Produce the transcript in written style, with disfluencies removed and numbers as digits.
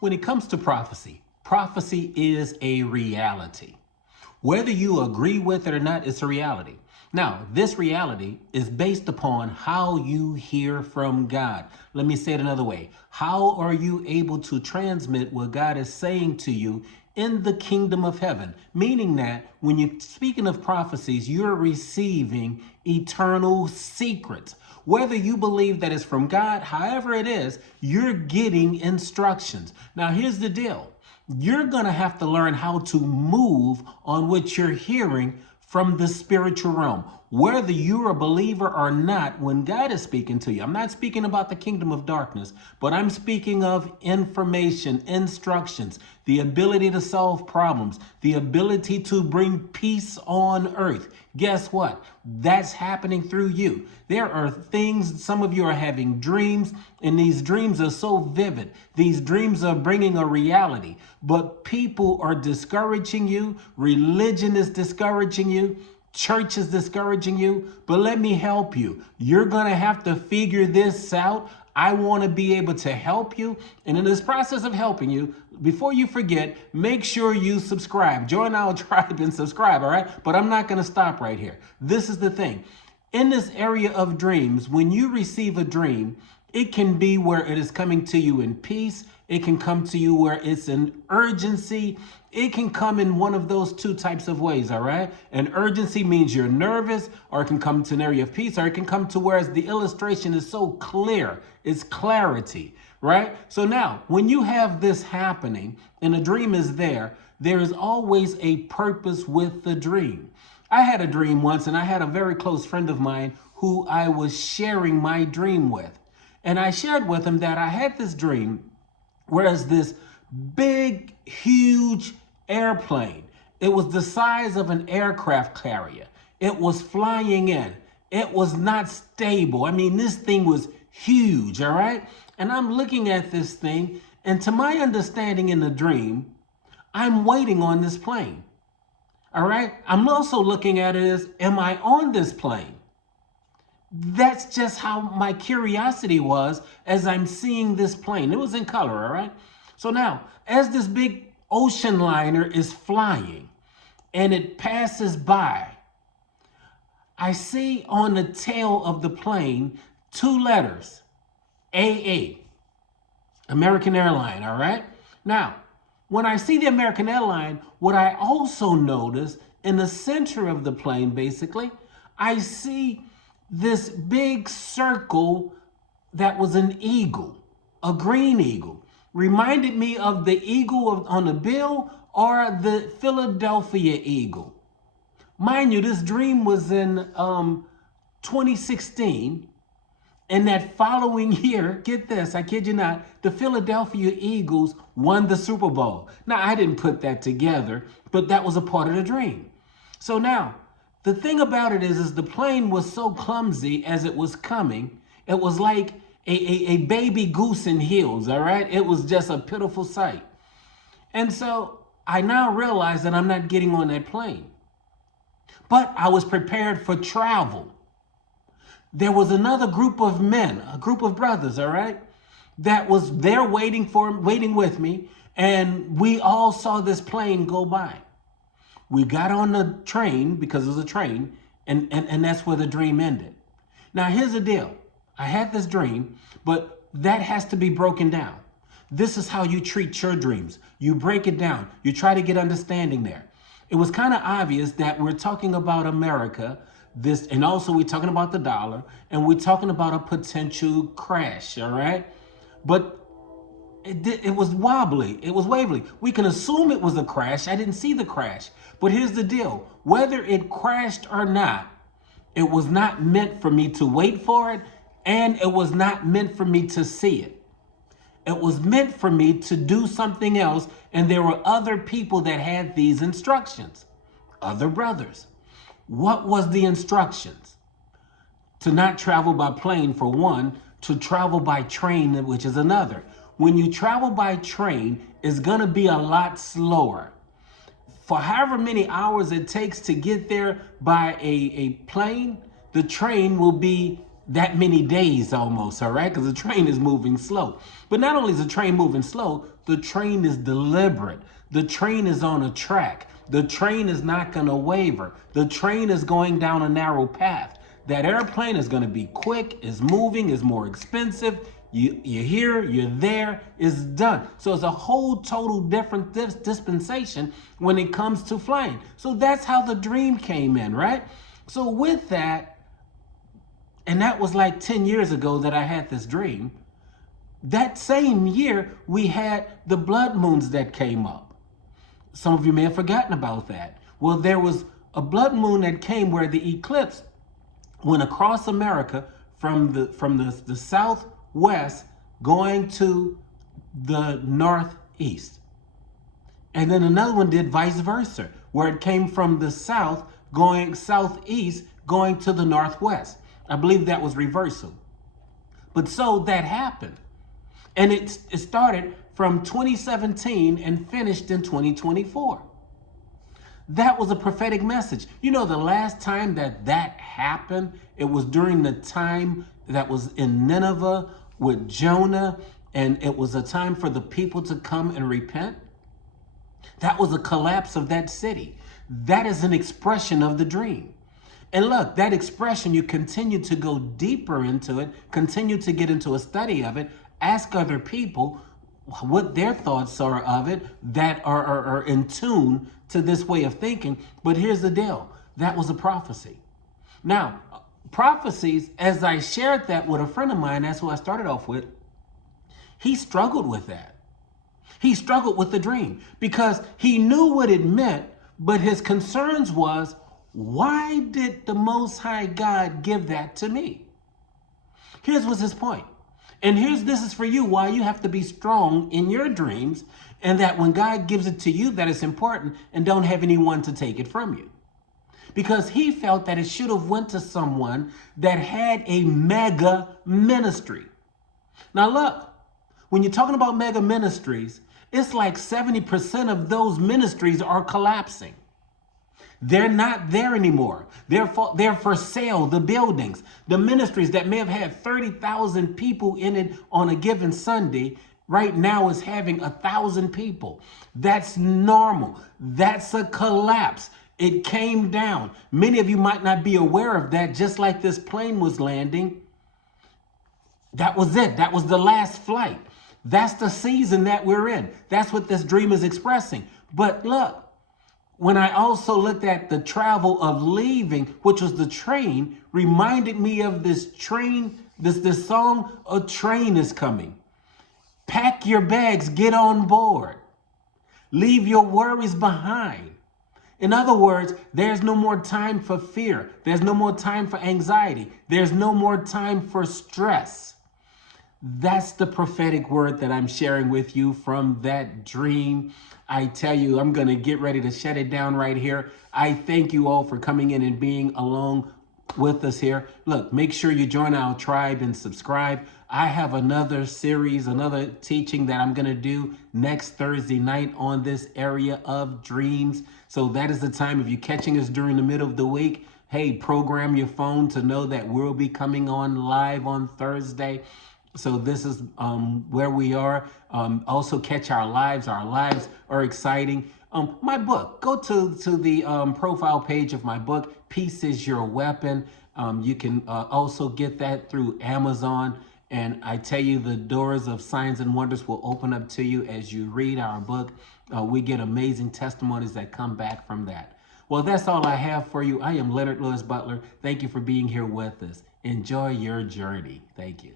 When it comes to prophecy, prophecy is a reality. Whether you agree with it or not, it's a reality. Now, this reality is based upon how you hear from God. Let me say it another way. How are you able to transmit what God is saying to you in the kingdom of heaven? Meaning that when you're speaking of prophecies, you're receiving eternal secrets. Whether you believe that it's from God, however it is, you're getting instructions. Now, here's the deal. You're going to have to learn how to move on what you're hearing from the spiritual realm. Whether you're a believer or not, when God is speaking to you, I'm not speaking about the kingdom of darkness, but I'm speaking of information, instructions, the ability to solve problems, the ability to bring peace on earth. Guess what? That's happening through you. There are things, some of you are having dreams, and these dreams are so vivid. These dreams are bringing a reality, but people are discouraging you. Religion is discouraging you. Church is discouraging you, but let me help you. You're going to have to figure this out. I want to be able to help you. And in this process of helping you, before you forget, make sure you subscribe. Join our tribe and subscribe, all right? But I'm not going to stop right here. This is the thing. In this area of dreams, when you receive a dream, it can be where it is coming to you in peace. It can come to you where it's an urgency. It can come in one of those two types of ways, all right? An urgency means you're nervous, or it can come to an area of peace, or it can come to whereas the illustration is so clear. It's clarity, right? So now, when you have this happening and a dream is there is always a purpose with the dream. I had a dream once, and I had a very close friend of mine who I was sharing my dream with. And I shared with him that I had this dream, whereas this big, huge airplane, it was the size of an aircraft carrier. It was flying in. It was not stable. I mean, this thing was huge, all right? And I'm looking at this thing, and to my understanding in the dream, I'm waiting on this plane. All right. I'm also looking at it as, am I on this plane? That's just how my curiosity was as I'm seeing this plane. It was in color. All right. So now, as this big ocean liner is flying and it passes by, I see on the tail of the plane two letters, AA, American Airline. All right. Now, when I see the American Airline, what I also notice in the center of the plane, basically, I see this big circle that was an eagle, a green eagle. Reminded me of the eagle on the bill or the Philadelphia Eagle. Mind you, this dream was in 2016. And that following year, get this, I kid you not, the Philadelphia Eagles won the Super Bowl. Now, I didn't put that together, but that was a part of the dream. So now, the thing about it is the plane was so clumsy as it was coming. It was like a baby goose in heels, all right? It was just a pitiful sight. And so I now realize that I'm not getting on that plane. But I was prepared for travel. There was another group of men, a group of brothers, all right, that was there waiting with me, and we all saw this plane go by. We got on the train because it was a train, and that's where the dream ended. Now, here's the deal. I had this dream, but that has to be broken down. This is how you treat your dreams. You break it down. You try to get understanding there. It was kind of obvious that we're talking about America, and also we're talking about the dollar, and we're talking about a potential crash, all right? But it was wobbly. It was wavy. We can assume it was a crash. I didn't see the crash. But here's the deal. Whether it crashed or not, it was not meant for me to wait for it, and it was not meant for me to see it. It was meant for me to do something else, and there were other people that had these instructions, other brothers. What was the instructions? To not travel by plane for one, to travel by train, which is another. When you travel by train, it's going to be a lot slower. For however many hours it takes to get there by a plane, the train will be that many days almost, all right? Because the train is moving slow. But not only is the train moving slow, the train is deliberate. The train is on a track. The train is not going to waver. The train is going down a narrow path. That airplane is going to be quick, is moving, is more expensive. You're here, you're there, it's done. So it's a whole total different dispensation when it comes to flying. So that's how the dream came in, right? So with that, and that was like 10 years ago that I had this dream. That same year, we had the blood moons that came up. Some of you may have forgotten about that. Well, there was a blood moon that came where the eclipse went across America from the southwest going to the northeast. And then another one did vice versa, where it came from the south going southeast going to the northwest. I believe that was reversal. But so that happened. And it started from 2017 and finished in 2024. That was a prophetic message. You know, the last time that happened, it was during the time that was in Nineveh with Jonah, and it was a time for the people to come and repent. That was a collapse of that city. That is an expression of the dream. And look, that expression, you continue to go deeper into it, continue to get into a study of it, ask other people what their thoughts are of it that are in tune to this way of thinking. But here's the deal. That was a prophecy. Now, prophecies, as I shared that with a friend of mine, that's who I started off with, he struggled with that. He struggled with the dream because he knew what it meant, but his concerns was, why did the Most High God give that to me? Here's what's his point. And this is for you, why you have to be strong in your dreams, and that when God gives it to you, that it's important, and don't have anyone to take it from you. Because he felt that it should have went to someone that had a mega ministry. Now look, when you're talking about mega ministries, it's like 70% of those ministries are collapsing. They're not there anymore. They're for sale, the buildings, the ministries that may have had 30,000 people in it on a given Sunday, right now is having 1,000 people. That's normal. That's a collapse. It came down. Many of you might not be aware of that, just like this plane was landing. That was it. That was the last flight. That's the season that we're in. That's what this dream is expressing. But look, when I also looked at the travel of leaving, which was the train, reminded me of this train, this song, A Train Is Coming. Pack your bags, get on board. Leave your worries behind. In other words, there's no more time for fear. There's no more time for anxiety. There's no more time for stress. That's the prophetic word that I'm sharing with you from that dream. I tell you, I'm going to get ready to shut it down right here. I thank you all for coming in and being along with us here. Look, make sure you join our tribe and subscribe. I have another series, another teaching that I'm going to do next Thursday night on this area of dreams. So that is the time. If you're catching us during the middle of the week, hey, program your phone to know that we'll be coming on live on Thursday. So this is where we are. Also catch our lives. Our lives are exciting. My book, go to the profile page of my book, Peace is Your Weapon. You can also get that through Amazon. And I tell you, the doors of signs and wonders will open up to you as you read our book. We get amazing testimonies that come back from that. Well, that's all I have for you. I am Leonard Lewis Butler. Thank you for being here with us. Enjoy your journey. Thank you.